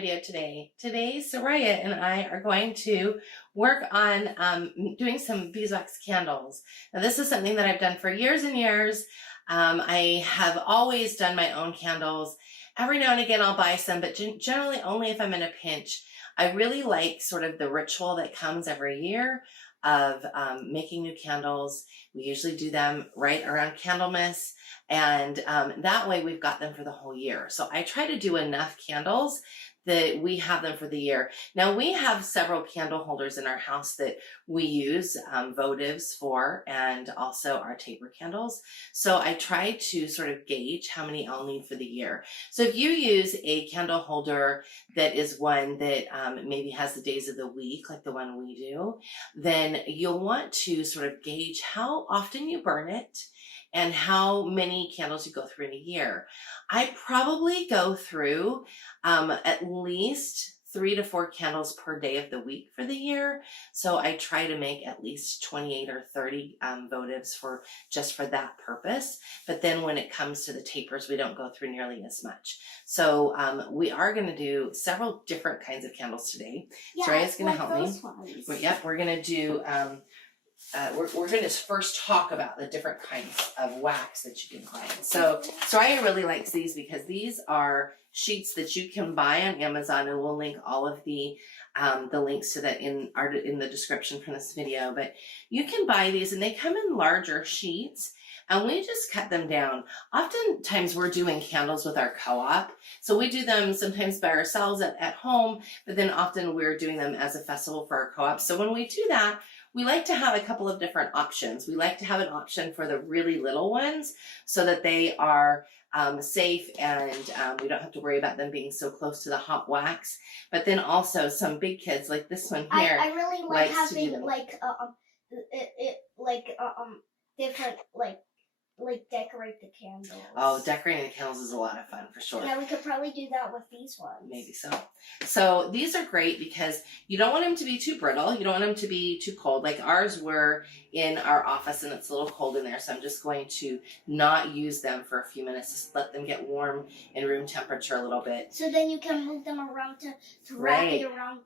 video today. Today, Soraya and I are going to work on doing some beeswax candles. Now, this is something that I've done for years and years. I have always done my own candles. Every now and again, I'll buy some, but generally only if I'm in a pinch. I really like sort of the ritual that comes every year of making new candles. We usually do them right around Candlemas. And that way we've got them for the whole year. So I try to do enough candles that we have them for the year. Now we have several candle holders in our house that we use votives for, and also our taper candles. So I try to sort of gauge how many I'll need for the year. So if you use a candle holder that is one that maybe has the days of the week, like the one we do, then you'll want to sort of gauge how often you burn it and how many candles you go through in a year. I probably go through at least 3 to 4 candles per day of the week for the year. So I try to make at least 28 or 30 votives for that purpose. But then when it comes to the tapers, we don't go through nearly as much. So we are going to do several different kinds of candles today. Yeah, Soraya's going to help me. Yep, we're going to do we're going to first talk about the different kinds of wax that you can find. So Soraya really likes these because these are sheets that you can buy on Amazon, and we'll link all of the links to that in the description from this video. But you can buy these, and they come in larger sheets, and we just cut them down. Oftentimes we're doing candles with our co-op, so we do them sometimes by ourselves at home, but then often we're doing them as a festival for our co-op. So when we do that, we like to have a couple of different options. We like to have an option for the really little ones so that they are safe, and we don't have to worry about them being so close to the hot wax. But then also some big kids like this one here. I really like having different decorate the candles. Oh, decorating the candles is a lot of fun for sure. Yeah, we could probably do that with these ones. Maybe so. So these are great because you don't want them to be too brittle. You don't want them to be too cold. Like ours were in our office and it's a little cold in there. So I'm just going to not use them for a few minutes. Just let them get warm in room temperature a little bit. So then you can move them around to wrap it around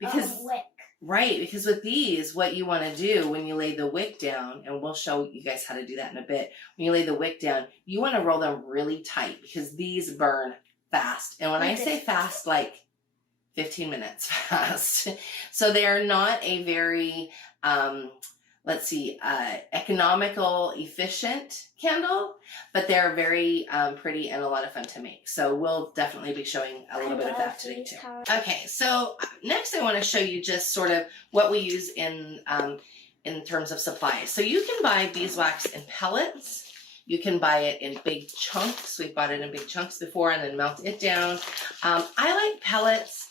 wick. Right, because with these, what you want to do when you lay the wick down, and we'll show you guys how to do that in a bit, when you lay the wick down, you want to roll them really tight because these burn fast. And when I say fast, like 15 minutes fast. So they're not a very, economical, efficient candle, but they're very pretty and a lot of fun to make. So we'll definitely be showing a little bit of that today too. Okay, so next I want to show you just sort of what we use in terms of supplies. So you can buy beeswax in pellets. You can buy it in big chunks. We've bought it in big chunks before and then melt it down. I like pellets.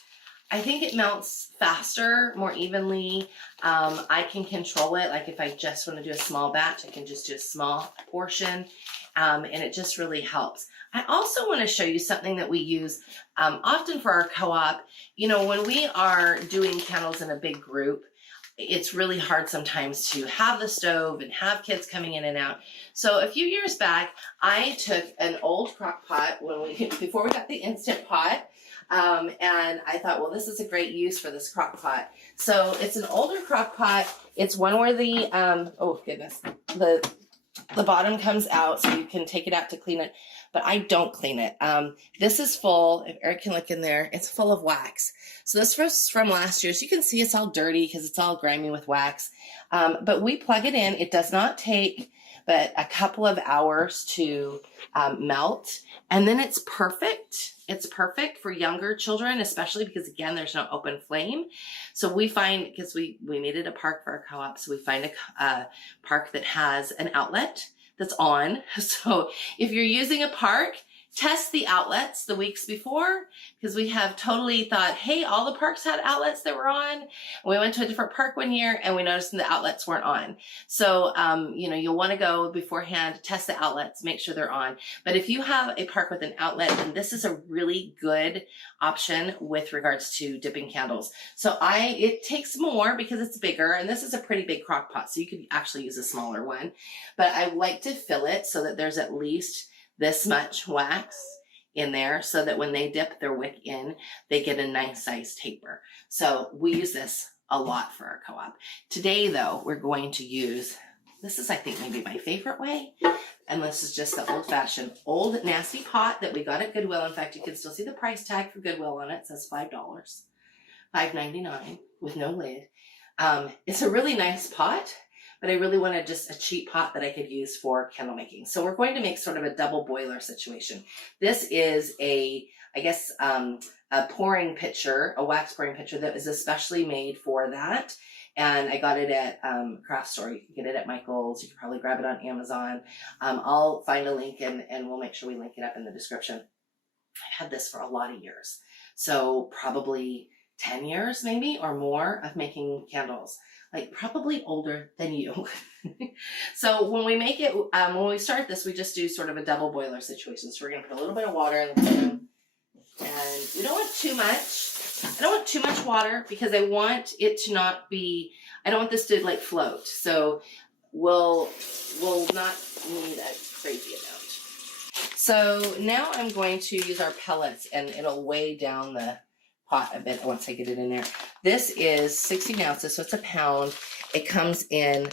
I think it melts faster, more evenly. I can control it. Like if I just want to do a small batch, I can just do a small portion, and it just really helps. I also want to show you something that we use often for our co-op. You know, when we are doing candles in a big group, it's really hard sometimes to have the stove and have kids coming in and out. So a few years back, I took an old crock pot before we got the Instant Pot. And I thought, well, this is a great use for this crock pot. So it's an older crock pot. It's one where the, oh goodness, the bottom comes out so you can take it out to clean it, but I don't clean it. This is full, if Eric can look in there, it's full of wax. So this was from last year. So you can see it's all dirty because it's all grimy with wax. But we plug it in. It does not take but a couple of hours to melt. And then it's perfect. It's perfect for younger children, especially because, again, there's no open flame. So we find, because we needed a park for our co-op, so we find a park that has an outlet that's on. So if you're using a park, test the outlets the weeks before, because we have totally thought, hey, all the parks had outlets that were on. And we went to a different park one year and we noticed the outlets weren't on. So, you'll want to go beforehand, test the outlets, make sure they're on. But if you have a park with an outlet, then this is a really good option with regards to dipping candles. So it takes more because it's bigger, and this is a pretty big crock pot, so you could actually use a smaller one. But I like to fill it so that there's at least this much wax in there so that when they dip their wick in, they get a nice size taper. So we use this a lot for our co-op. Today though, we're going to use, this is I think maybe my favorite way, and this is just the old-fashioned old nasty pot that we got at Goodwill. In fact, you can still see the price tag for Goodwill on it. It says $5, $5.99 with no lid. It's a really nice pot, but I really wanted just a cheap pot that I could use for candle making. So we're going to make sort of a double boiler situation. This is a pouring pitcher, a wax pouring pitcher that is especially made for that. And I got it at craft store. You can get it at Michael's. You can probably grab it on Amazon. I'll find a link and we'll make sure we link it up in the description. I've had this for a lot of years. So probably 10 years maybe or more of making candles. Like probably older than you. So when we make it, when we start this, we just do sort of a double boiler situation. So we're going to put a little bit of water in the pan. And we don't want too much. I don't want too much water because I want it to not be, I don't want this to like float. So we'll not need a crazy amount. So now I'm going to use our pellets and it'll weigh down the pot a bit once I get it in there. This is 16 ounces, so it's a pound. It comes in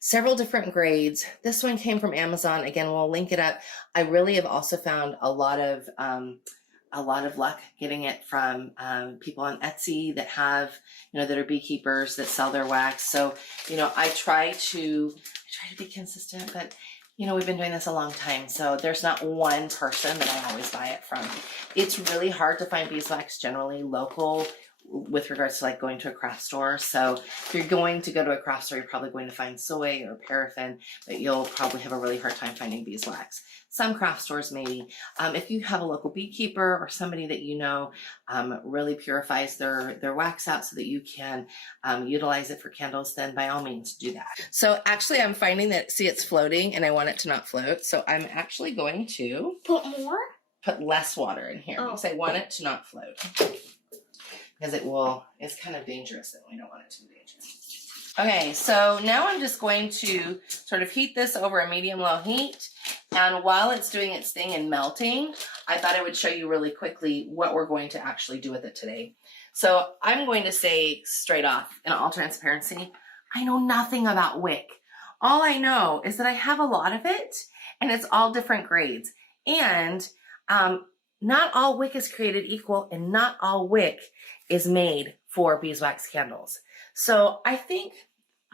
several different grades. This one came from Amazon. Again, we'll link it up. I really have also found a lot of luck getting it from people on Etsy that have, that are beekeepers that sell their wax. So, I try to be consistent, but we've been doing this a long time. So there's not one person that I always buy it from. It's really hard to find beeswax generally local with regards to like going to a craft store. So if you're going to go to a craft store, you're probably going to find soy or paraffin, but you'll probably have a really hard time finding beeswax. Some craft stores maybe. If you have a local beekeeper or somebody that really purifies their wax out so that you can utilize it for candles, then by all means do that. So actually I'm finding that, see, it's floating and I want it to not float. So I'm actually going to put less water in here because I want it to not float. Because it's kind of dangerous that we don't want it to be dangerous. Okay, so now I'm just going to sort of heat this over a medium-low heat. And while it's doing its thing and melting, I thought I would show you really quickly what we're going to actually do with it today. So I'm going to say straight off, in all transparency, I know nothing about wick. All I know is that I have a lot of it, and it's all different grades. And not all wick is created equal, and not all wick is made for beeswax candles. So I think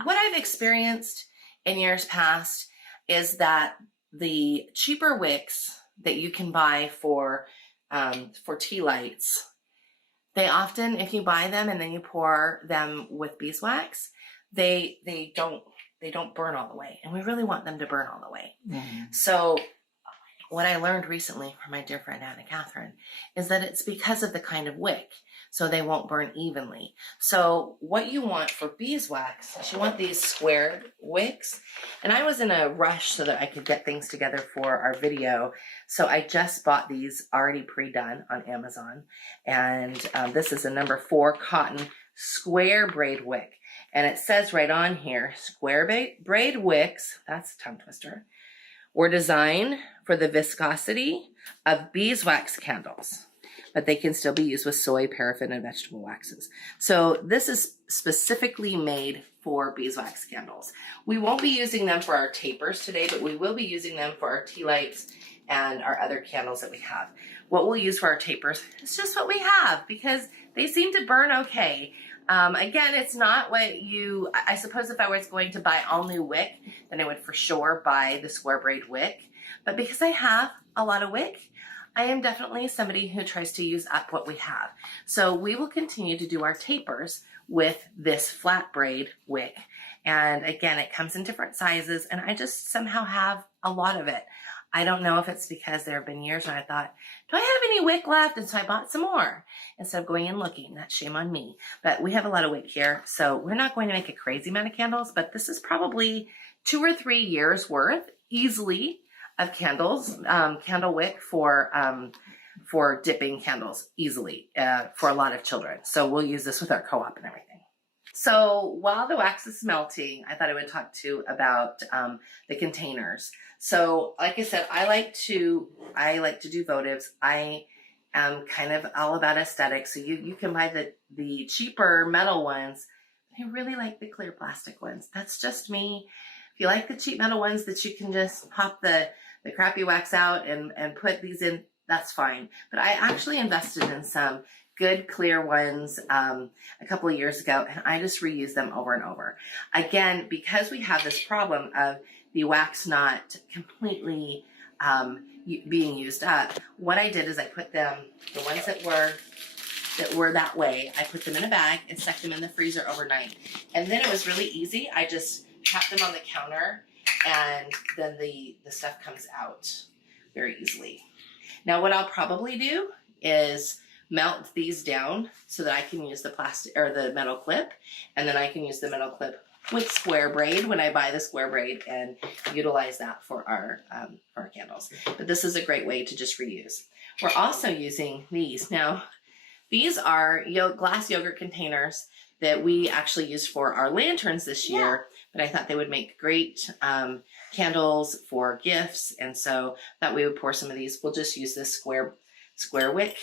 what I've experienced in years past is that the cheaper wicks that you can buy for tea lights, they often, if you buy them and then you pour them with beeswax, they don't burn all the way, and we really want them to burn all the way. Mm-hmm. So what I learned recently from my dear friend Anna Catherine is that it's because of the kind of wick, so they won't burn evenly. So what you want for beeswax is you want these squared wicks. And I was in a rush so that I could get things together for our video. So I just bought these already pre-done on Amazon. And this is a number 4 cotton square braid wick. And it says right on here, square braid wicks, that's a tongue twister, were designed for the viscosity of beeswax candles, but they can still be used with soy, paraffin, and vegetable waxes. So this is specifically made for beeswax candles. We won't be using them for our tapers today, but we will be using them for our tea lights and our other candles that we have. What we'll use for our tapers is just what we have because they seem to burn okay. Again, it's not what I suppose if I was going to buy all new wick, then I would for sure buy the square braid wick. But because I have a lot of wick, I am definitely somebody who tries to use up what we have. So we will continue to do our tapers with this flat braid wick. And again, it comes in different sizes, and I just somehow have a lot of it. I don't know if it's because there have been years when I thought, do I have any wick left? And so I bought some more instead of going and looking. That's shame on me. But we have a lot of wick here, so we're not going to make a crazy amount of candles, but this is probably 2 or 3 years worth easily of candles, candle wick for dipping candles easily for a lot of children. So we'll use this with our co-op and everything. So while the wax is melting, I thought I would talk to you about the containers. So like I said, I like to do votives. I am kind of all about aesthetics. So you can buy the cheaper metal ones. I really like the clear plastic ones. That's just me. If you like the cheap metal ones that you can just pop the crappy wax out and put these in, that's fine. But I actually invested in some good clear ones a couple of years ago, and I just reuse them over and over. Again, because we have this problem of the wax not completely being used up, what I did is I put them, the ones that were that way, I put them in a bag and stuck them in the freezer overnight. And then it was really easy. I just tapped them on the counter, and then the stuff comes out very easily. Now what I'll probably do is melt these down so that I can use the plastic or the metal clip, and then I can use the metal clip with square braid when I buy the square braid and utilize that for our candles. But this is a great way to just reuse. We're also using these. Now, these are glass yogurt containers that we actually used for our lanterns this year, but I thought they would make great candles for gifts, and so that we would pour some of these. We'll just use this square wick,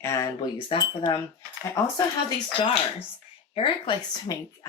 and we'll use that for them. I also have these jars. Eric likes to make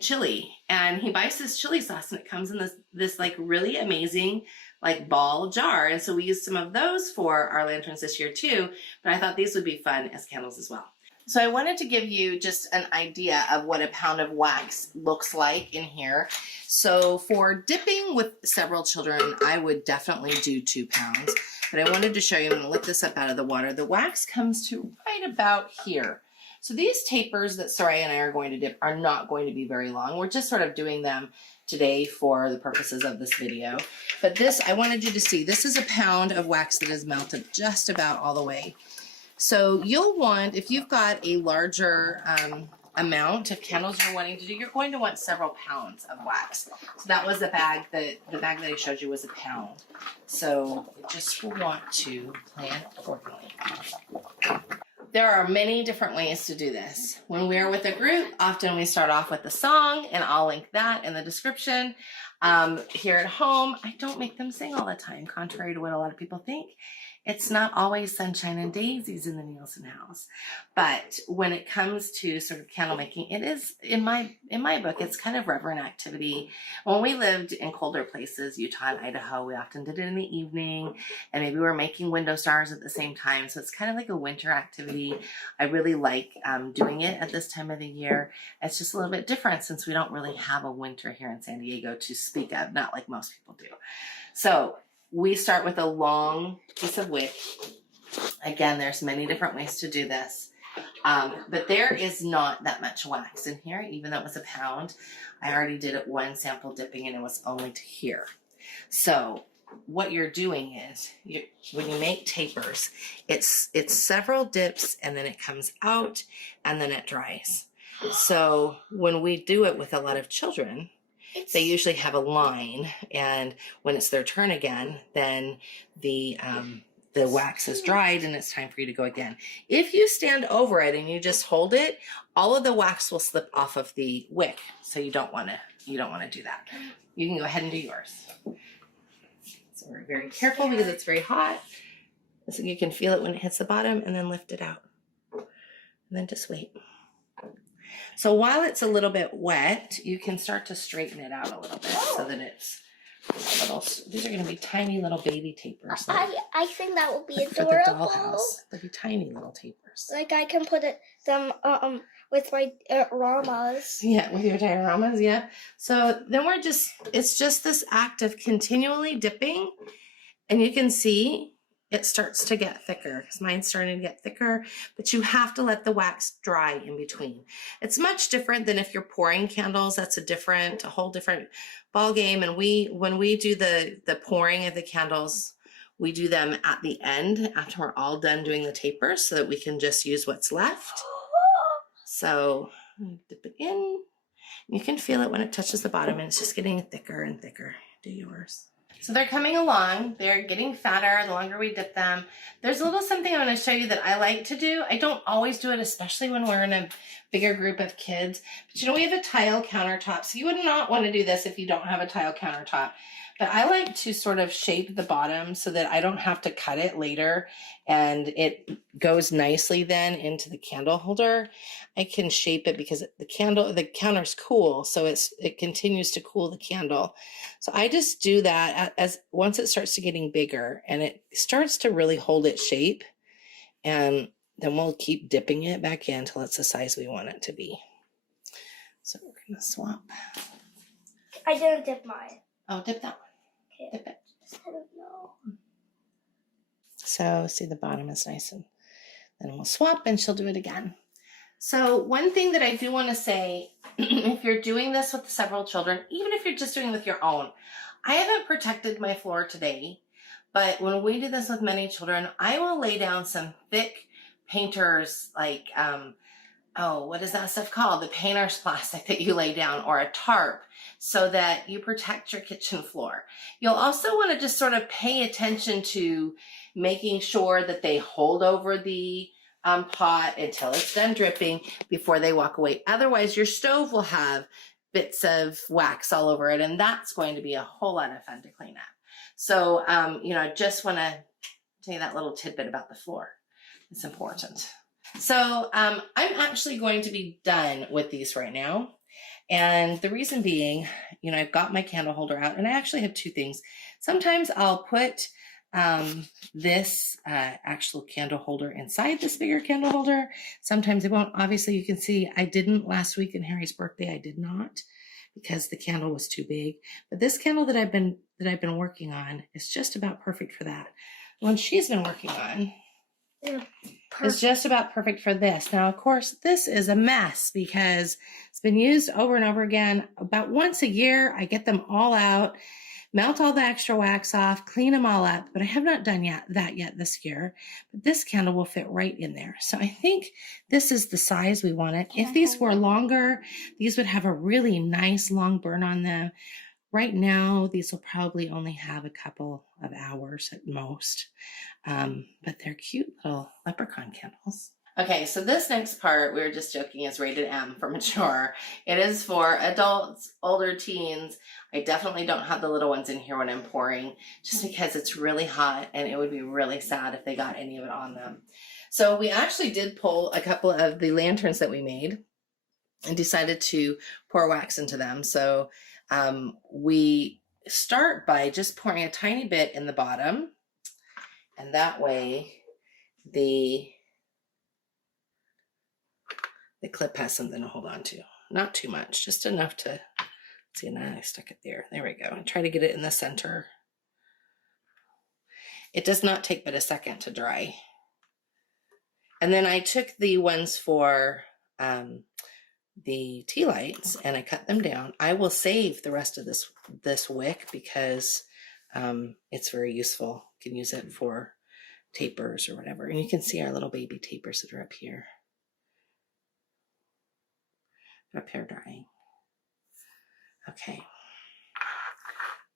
chili, and he buys this chili sauce, and it comes in this like really amazing like ball jar, and so we used some of those for our lanterns this year too, but I thought these would be fun as candles as well. So I wanted to give you just an idea of what a pound of wax looks like in here. So for dipping with several children, I would definitely do 2 pounds, but I wanted to show you, I'm gonna lift this up out of the water. The wax comes to right about here. So these tapers that Soraya and I are going to dip are not going to be very long. We're just sort of doing them today for the purposes of this video. But this, I wanted you to see, this is a pound of wax that is melted just about all the way. So you'll want, if you've got a larger amount of candles you're wanting to do, you're going to want several pounds of wax. So that was the bag that I showed you was a pound. So you just will want to plan accordingly. There are many different ways to do this. When we're with a group, often we start off with a song, and I'll link that in the description. Here at home, I don't make them sing all the time, contrary to what a lot of people think. It's not always sunshine and daisies in the Nielsen house. But when it comes to sort of candle making, it is, in my book, it's kind of reverent activity. When we lived in colder places, Utah and Idaho, we often did it in the evening, and maybe we were making window stars at the same time. So it's kind of like a winter activity. I really like doing it at this time of the year. It's just a little bit different since we don't really have a winter here in San Diego to speak of, not like most people do. So we start with a long piece of wick. Again, there's many different ways to do this. But there is not that much wax in here, even though it was a pound. I already did it 1 sample dipping, and it was only to here. So what you're doing is, when you make tapers, it's several dips, and then it comes out, and then it dries. So when we do it with a lot of children, they usually have a line, and when it's their turn again, then the wax is dried and it's time for you to go again. If you stand over it and you just hold it, all of the wax will slip off of the wick. So you don't want to do that. You can go ahead and do yours. So we're very careful because it's very hot. So you can feel it when it hits the bottom, and then lift it out. And then just wait. So while it's a little bit wet, you can start to straighten it out a little bit so that it's a little, these are going to be tiny little baby tapers. I think that will be like adorable. For the dollhouse. They'll be tiny little tapers. Like I can put them with my dioramas. Yeah, with your dioramas, yeah. So then it's just this act of continually dipping, and you can see it starts to get thicker, because mine's starting to get thicker, but you have to let the wax dry in between. It's much different than if you're pouring candles. That's a whole different ball game. And when we do the pouring of the candles, we do them at the end after we're all done doing the tapers, so that we can just use what's left. So dip it in. You can feel it when it touches the bottom, and it's just getting thicker and thicker. Do yours. So they're coming along. They're getting fatter the longer we dip them. There's a little something I want to show you that I like to do. I don't always do it, especially when we're in a bigger group of kids. But you know, we have a tile countertop. So you would not want to do this if you don't have a tile countertop. But I like to sort of shape the bottom so that I don't have to cut it later and it goes nicely then into the candle holder. I can shape it because the counter's cool, so it continues to cool the candle. So I just do that as once it starts to getting bigger and it starts to really hold its shape, and then we'll keep dipping it back in until it's the size we want it to be. So we're gonna swap. I didn't dip mine. Oh, dip that one. Okay. Dip it. I don't know. So see, the bottom is nice, and then we'll swap and she'll do it again. So one thing that I do want to say, if you're doing this with several children, even if you're just doing it with your own, I haven't protected my floor today, but when we do this with many children, I will lay down some thick painter's, like, what is that stuff called? The painter's plastic that you lay down, or a tarp, so that you protect your kitchen floor. You'll also want to just sort of pay attention to making sure that they hold over the pot until it's done dripping before they walk away. Otherwise, your stove will have bits of wax all over it, and that's going to be a whole lot of fun to clean up. So, just want to tell you that little tidbit about the floor. It's important. So I'm actually going to be done with these right now. And the reason being, I've got my candle holder out, and I actually have two things. Sometimes I'll put this actual candle holder inside this bigger candle holder. Sometimes it won't. Obviously, you can see I didn't last week in Harry's birthday. I did not, because the candle was too big. But this candle that I've been working on is just about perfect for that. The one she's been working on is just about perfect for this. Now, of course, this is a mess because it's been used over and over again. About once a year, I get them all out, melt all the extra wax off, clean them all up, but I have not done that yet this year. But this candle will fit right in there. So I think this is the size we want it. If these were longer, these would have a really nice long burn on them. Right now, these will probably only have a couple of hours at most, but they're cute little leprechaun candles. Okay, so this next part, we were just joking, is rated M for mature. It is for adults, older teens. I definitely don't have the little ones in here when I'm pouring, just because it's really hot and it would be really sad if they got any of it on them. So we actually did pull a couple of the lanterns that we made and decided to pour wax into them. So we start by just pouring a tiny bit in the bottom, and that way the clip has something to hold on to. Not too much, just enough to see. Now I stuck it there. There we go. And try to get it in the center. It does not take but a second to dry. And then I took the ones for the tea lights and I cut them down. I will save the rest of this wick because it's very useful. You can use it for tapers or whatever. And you can see our little baby tapers that are up here. Up here drying. Okay.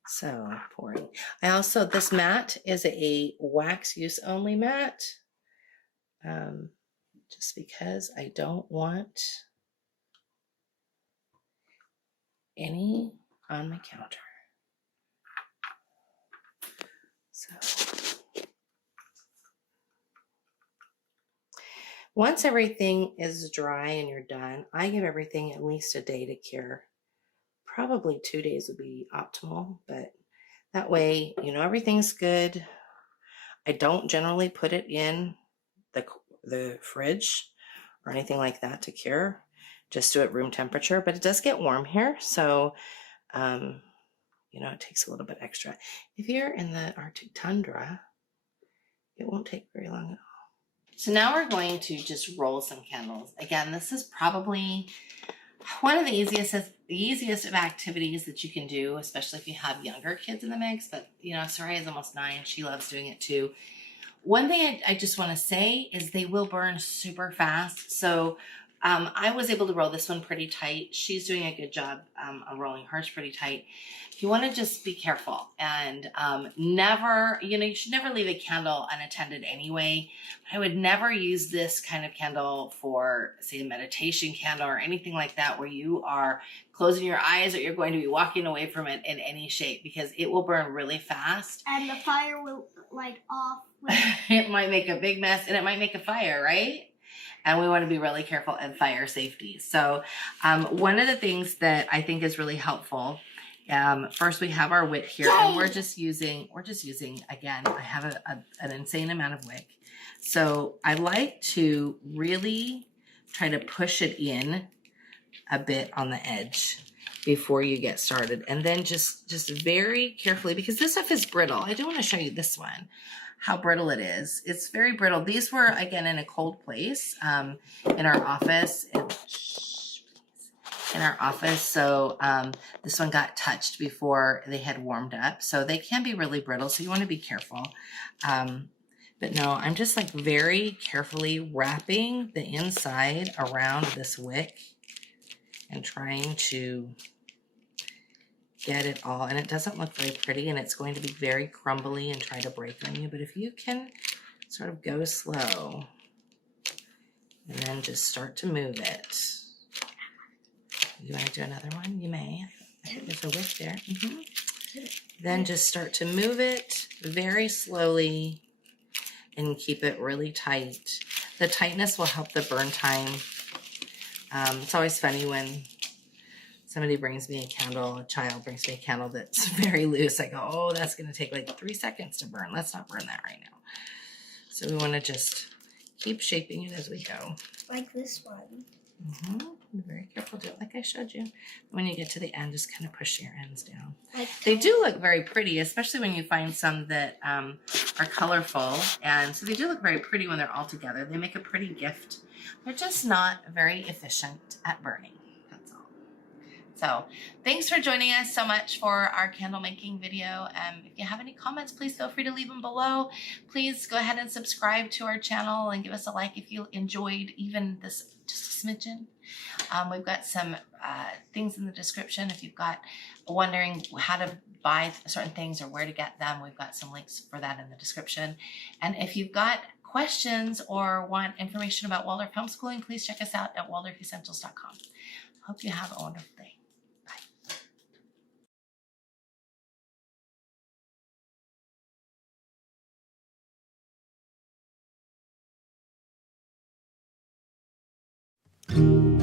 So pouring. This mat is a wax use only mat. Just because I don't want any on my counter. So once everything is dry and you're done, I give everything at least a day to cure. Probably 2 days would be optimal, but that way, everything's good. I don't generally put it in the fridge or anything like that to cure. Just do it room temperature, but it does get warm here. So, it takes a little bit extra. If you're in the Arctic tundra, it won't take very long at all. So now we're going to just roll some candles. Again, this is probably one of the easiest of activities that you can do, especially if you have younger kids in the mix. But, Soraya is almost 9. She loves doing it too. One thing I just want to say is they will burn super fast. So I was able to roll this one pretty tight. She's doing a good job of rolling hers pretty tight. You want to just be careful and never, you should never leave a candle unattended anyway. I would never use this kind of candle for, say, a meditation candle or anything like that where you are closing your eyes or you're going to be walking away from it in any shape, because it will burn really fast. And the fire will light off. It might make a big mess and it might make a fire, right? And we want to be really careful in fire safety. So one of the things that I think is really helpful, first we have our wick here, and we're just using, again, I have an insane amount of wick. So I like to really try to push it in a bit on the edge before you get started. And then just very carefully, because this stuff is brittle. I do want to show you this one, how brittle it is. It's very brittle. These were, again, in a cold place in our office. So this one got touched before they had warmed up. So they can be really brittle, so you want to be careful. But no, I'm just like very carefully wrapping the inside around this wick and trying to get it all. And it doesn't look very pretty, and it's going to be very crumbly and try to break on you. But if you can sort of go slow and then just start to move it. You want to do another one? You may. I think there's a wick there. Then just start to move it very slowly and keep it really tight. The tightness will help the burn time. It's always funny when somebody brings me a candle, a child brings me a candle that's very loose. I go, oh, that's going to take like 3 seconds to burn. Let's not burn that right now. So we want to just keep shaping it as we go. Like this one. Be very careful. Do it like I showed you. When you get to the end, just kind of push your ends down. Like they do look very pretty, especially when you find some that are colorful. And so they do look very pretty when they're all together. They make a pretty gift. They're just not very efficient at burning. That's all. So thanks for joining us so much for our candle making video. If you have any comments, please feel free to leave them below. Please go ahead and subscribe to our channel and give us a like if you enjoyed even this, just a smidgen. We've got some things in the description. If you've got wondering how to buy certain things or where to get them, we've got some links for that in the description. And if you've got questions or want information about Waldorf homeschooling, please check us out at waldorfessentials.com. Hope you have a wonderful day. Bye.